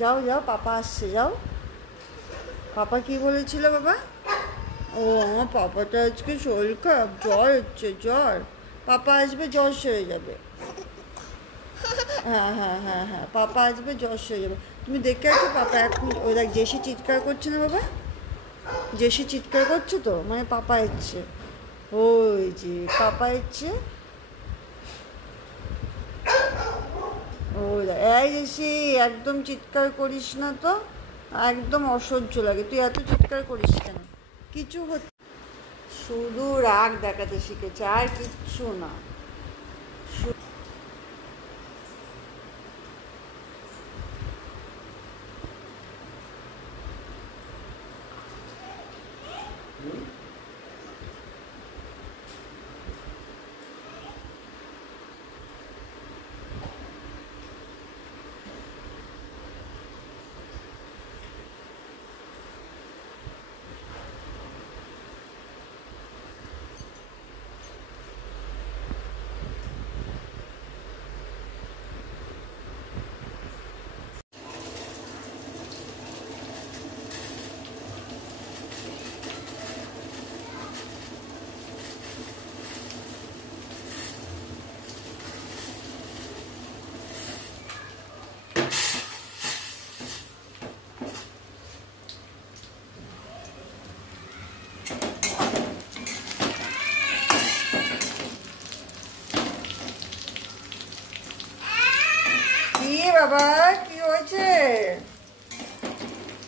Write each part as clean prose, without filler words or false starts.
যাও যাও, পাপা আসছে, যাও। পাপা কি বলেছিল বাবা? ও আমার পাপাটা আজকে শরীর খারাপ, জ্বর হচ্ছে, জ্বর। পাপা আসবে, জ্বর সেরে যাবে। হ্যাঁ হ্যাঁ হ্যাঁ হ্যাঁ, পাপা আসবে, জ্বর সেরে যাবে। তুমি দেখে আছো পাপা এখন, ওই দেখ জেসি চিৎকার করছে না বাবা? জেসি চিৎকার করছে তো, মানে পাপা এসছে। ওই যে পাপা এসছে। ওই দেখ, এই জেসি একদম চিৎকার করিস না তো, একদম অসহ্য লাগে, তুই এত চিৎকার করিস কেন? কিছু হচ্ছে, শুধু রাগ দেখাতে শিখেছে, আর কিচ্ছু না। কি বাবা, কি হয়েছে?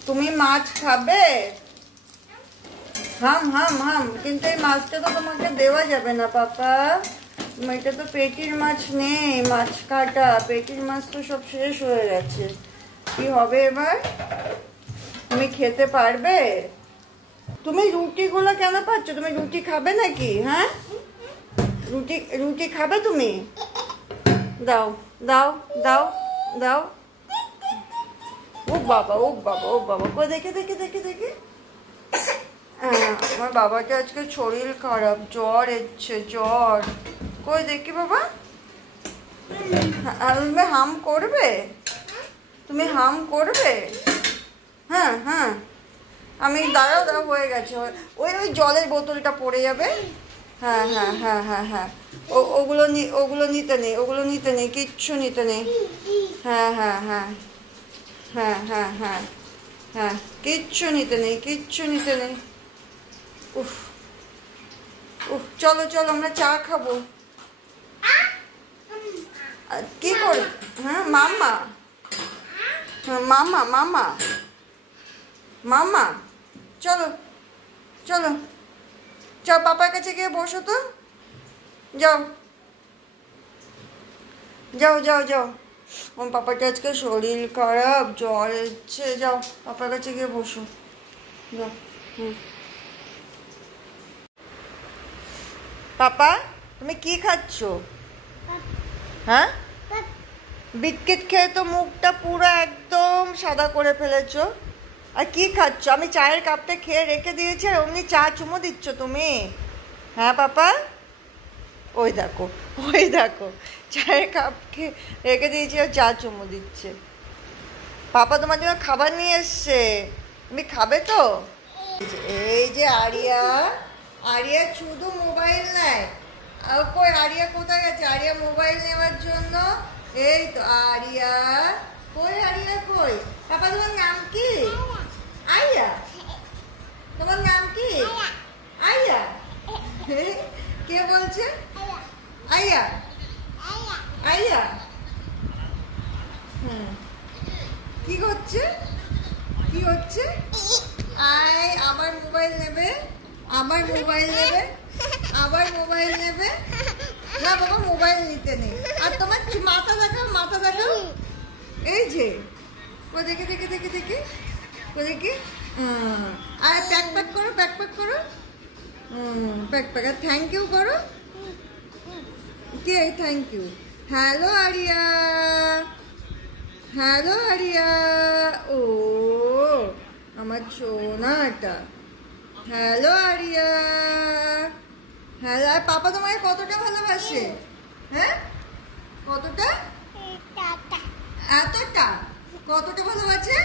তুমি মাছ খাবে? হাম হাম হাম, কিন্তু এই মাছটা তো তোমাকে দেওয়া যাবে না পাপা। এটা তো পেটির মাছ নেই, মাছ কাটা, পেটির মাছ তো সব শেষ হয়ে গেছে। কি হবে এবার? তুমি খেতে পারবে? তুমি রুটিগুলো কেন পাচ্ছ? তুমি রুটি খাবে নাকি? হ্যাঁ, রুটি রুটি খাবে তুমি? দাও দাও দাও দাও। ও বাবা, ও বাবা, ও বাবা, কই দেখে দেখে দেখে দেখে। আমার বাবাটা আজকে শরীর খারাপ, জ্বর এসছে, জ্বর। কই দেখি বাবা। তুমি হাম করবে? তুমি হাম করবে? হ্যাঁ হ্যাঁ, আমি দাঁড়াও দাঁড়াও, হয়ে গেছে। ওই ওই জলের বোতলটা পড়ে যাবে। হ্যাঁ হ্যাঁ হ্যাঁ হ্যাঁ হ্যাঁ, ওগুলো ওগুলো নিতে নেই, ওগুলো নিতে নেই, কিচ্ছু নিতে নেই। হ্যাঁ হ্যাঁ হ্যাঁ হ্যাঁ হ্যাঁ হ্যাঁ হ্যাঁ, কিচ্ছু নিতে নেই, কিচ্ছু নিতে নেই। উফ উফ, চলো চলো আমরা চা খাবো। কি করে? হ্যাঁ মাম্মা, হ্যাঁ মামা মামা মামা, চলো চলো, চল পাপার কাছে গিয়ে বসো তো। যাও যাও যাও যাও, আমার পাপাটা আজকে শরীর খারাপ, জ্বর এসছে, যাও পাপার কাছে গিয়ে বসো, যাও। হুম, পাপা তুমি কি খাচ্ছ? হ্যাঁ, বিস্কিট খেয়ে তো মুখটা পুরো একদম সাদা করে ফেলেছো। আর কি খাচ্ছ? আমি চায়ের কাপটা খেয়ে রেখে দিয়েছি আর অমনি চা চুমো দিচ্ছ তুমি? হ্যাঁ পাপা, ওই দেখো, ওই দেখো, চায়ের কাপ খেয়ে রেখে দিয়েছি আর চা চুমো দিচ্ছে। পাপা তোমার জন্য খাবার নিয়ে এসছে, তুমি খাবে তো? এই যে আরিয়া, আরিয়া শুধু মোবাইল নেয়। কই আরিয়া কোথায় গেছে? আরিয়া মোবাইল নেওয়ার জন্য। এই তো আরিয়া, কই আরিয়া কই? পাপা তোমার নাম কি? আরিয়া, তোমার নাম কি? আরিয়া। কে বলছে? Area, area. হুম, কি করছে? কি হচ্ছে? আয়, আবার মোবাইল নেবে, আবার মোবাইল নেবে, আবার মোবাইল নেবে। না বাবা, মোবাইল নিতে নেই। আর তোমার মাথা দেখাও, মাথা দেখাও। এই যে, ও দেখে দেখে দেখে দেখে, ও দেখে। আর প্যাক প্যাক করো, প্যাক প্যাক করো। প্যাক প্যাক, আর থ্যাংক ইউ করো। কে thank you? Hello Ariya, hello Ariya. ও আমার সোনাটা, হ্যালো আরিয়া। হ্যালো, আর পাপা তোমাকে কতটা ভালোবাসে? হ্যাঁ, কতটা? এতটা? কতটা ভালোবাসে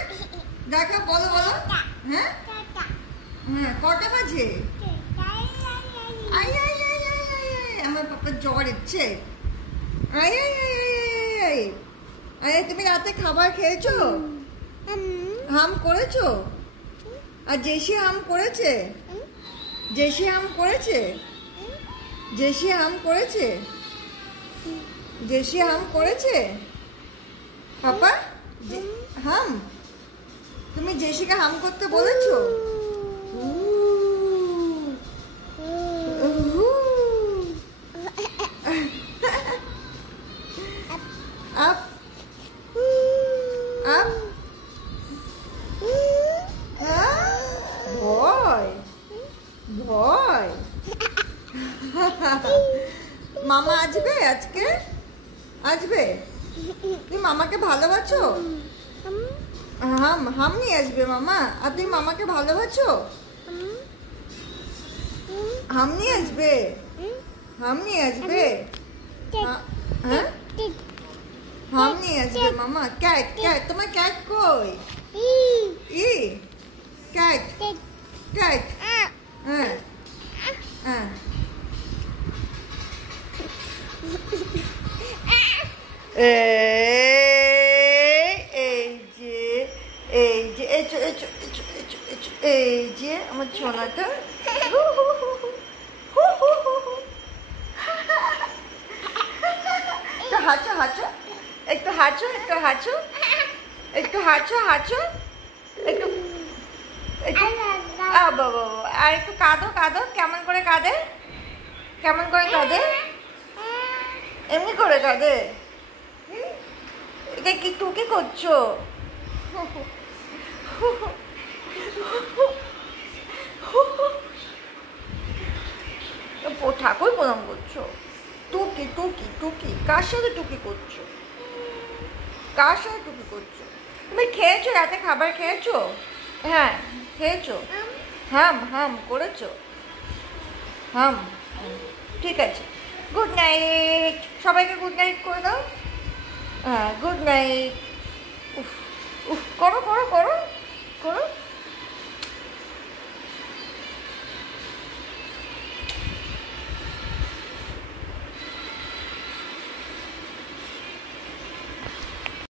দেখা, বলো বলো। হ্যাঁ হ্যাঁ, কটা বাজে? আমার পাপার জ্বর এসছে। আরে তুমি রাতে খাবার খেয়েছো? হাম করেছো? আর জেসি হাম করেছে? জেসি হাম করেছে? জেসি হাম করেছে? জেসি হাম করেছে পাপা? হাম? তুমি জেসিকে হাম করতে বলেছো? আপ আপ ভয় ভয়। মামা আসবে আজকে? আসবে? তুমি মামাকে ভালোবাসো? হাম হাম নিয়ে আসবে মামা। আর তুমি মামাকে ভালোবাসো? হাম নিয়ে আসবে? হাম নিয়ে আসবে? হ্যাঁ, হাম নিয়ে আসবে মামা। ক্যাট ক্যাট, তোমার ক্যাট কই? ই ক্যাট ক্যাট। হ্যাঁ হ্যাঁ। এই যে এই যে echo echo echo echo echo, এই যে আমার ছোনাটা। একটু হাঁচো হাঁচো, একটু হাঁচো, একটু হাঁচো, একটু হাঁচো হাঁচো, একটু একটু বাবা। আর একটু কাঁদো কাঁদো। কেমন করে কাঁদে? কেমন করে কাঁদে? এমনি করে কাঁদে? এটা কি টুকি করছো? ঠাকুর প্রণাম করছো? টুকি টুকি টুকি কার সাথে টুকি করছো? কার সাথে টুকি করছো? তুমি খেয়েছো? রাতে খাবার খেয়েছো? হ্যাঁ খেয়েছো? হাম হাম করেছো? হাম, ঠিক আছে। গুড নাইট সবাইকে, গুড নাইট করে দাও। হ্যাঁ গুড নাইট। উফ উফ, করো করো করো করো।